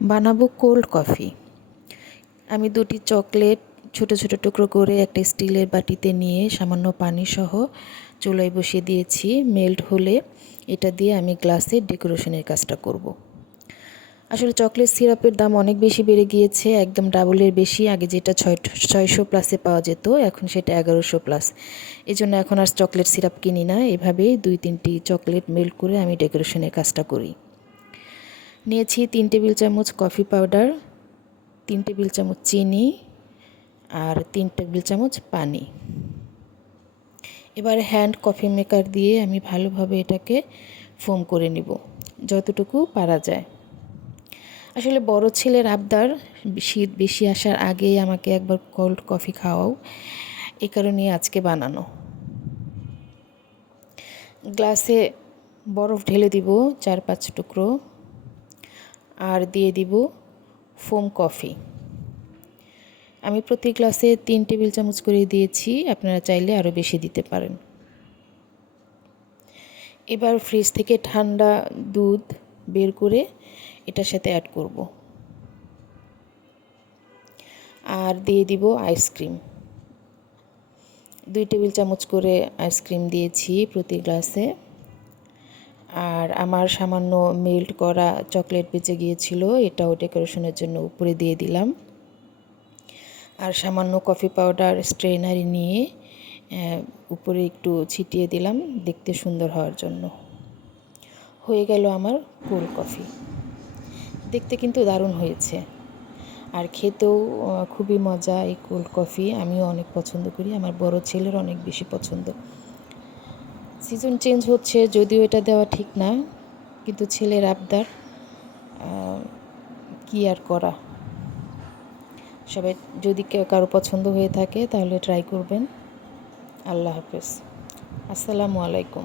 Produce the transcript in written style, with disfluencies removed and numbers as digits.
বানাবো cold coffee. আমি 2টি চকলেট ছোট ছোট টুকরো করে একটা স্টিলের বাটিতে নিয়ে সামান্য পানি সহ চুলায় বসিয়ে দিয়েছি। মেল্ট হলে এটা দিয়ে আমি গ্লাসে ডেকোরেশনের কাজটা করব। আসলে চকলেট সিরাপের দাম অনেক বেশি বেড়ে গিয়েছে, একদম ডাবলের বেশি। আগে যেটা 600 প্লাসে পাওয়া যেত, এখন সেটা 1100 প্লাস। এই জন্য এখন আর চকলেট সিরাপ কিনি না, এভাবেই 2-3টি চকলেট মেল্ট করে আমি ডেকোরেশনের কাজটা করি। নিয়েছি 3 টেবিল চামচ কফি পাউডার, 3 টেবিল চামচ চিনি আর 3 টেবিল চামচ পানি। এবার হ্যান্ড কফি মেকার দিয়ে আমি ভালোভাবে এটাকে ফোম করে নিব যতটুকু পারা যায়। আসলে বড় ছেলের আবদার, শীত বেশি আসার আগেই আমাকে একবার কোল্ড কফি খাওয়াও, এই কারণে আজকে বানানো। গ্লাসে বরফ ঢেলে দিব 4-5 টুকরো, আর দিয়ে দিব ফোম কফি। আমি প্রতি গ্লাসে 3 টেবিল চামচ করে দিয়েছি, আপনারা চাইলে আরও বেশি দিতে পারেন। এবার ফ্রিজ থেকে ঠান্ডা দুধ বের করে এটার সাথে অ্যাড করব, আর দিয়ে দিব আইসক্রিম। 2 টেবিল চামচ করে আইসক্রিম দিয়েছি প্রতি গ্লাসে। আর আমার সামান্য মেল্ট করা চকলেট বেঁচে গিয়েছিল, এটাও ডেকোরেশনের জন্য উপরে দিয়ে দিলাম। আর সামান্য কফি পাউডার স্ট্রেনারে নিয়ে উপরে একটু ছিটিয়ে দিলাম দেখতে সুন্দর হওয়ার জন্য। হয়ে গেল আমার কোল্ড কফি। দেখতে কিন্তু দারুণ হয়েছে, আর খেতেও খুবই মজা। এই কোল্ড কফি আমিও অনেক পছন্দ করি, আমার বড় ছেলের অনেক বেশি পছন্দ। সিজন চেঞ্জ হচ্ছে, যদিও এটা দেওয়া ঠিক না, কিন্তু ছেলের আবদার, কি আর করা। সবাই যদি কারো পছন্দ হয়ে থাকে তাহলে ট্রাই করবেন। আল্লাহ হাফেজ, আসসালামু আলাইকুম।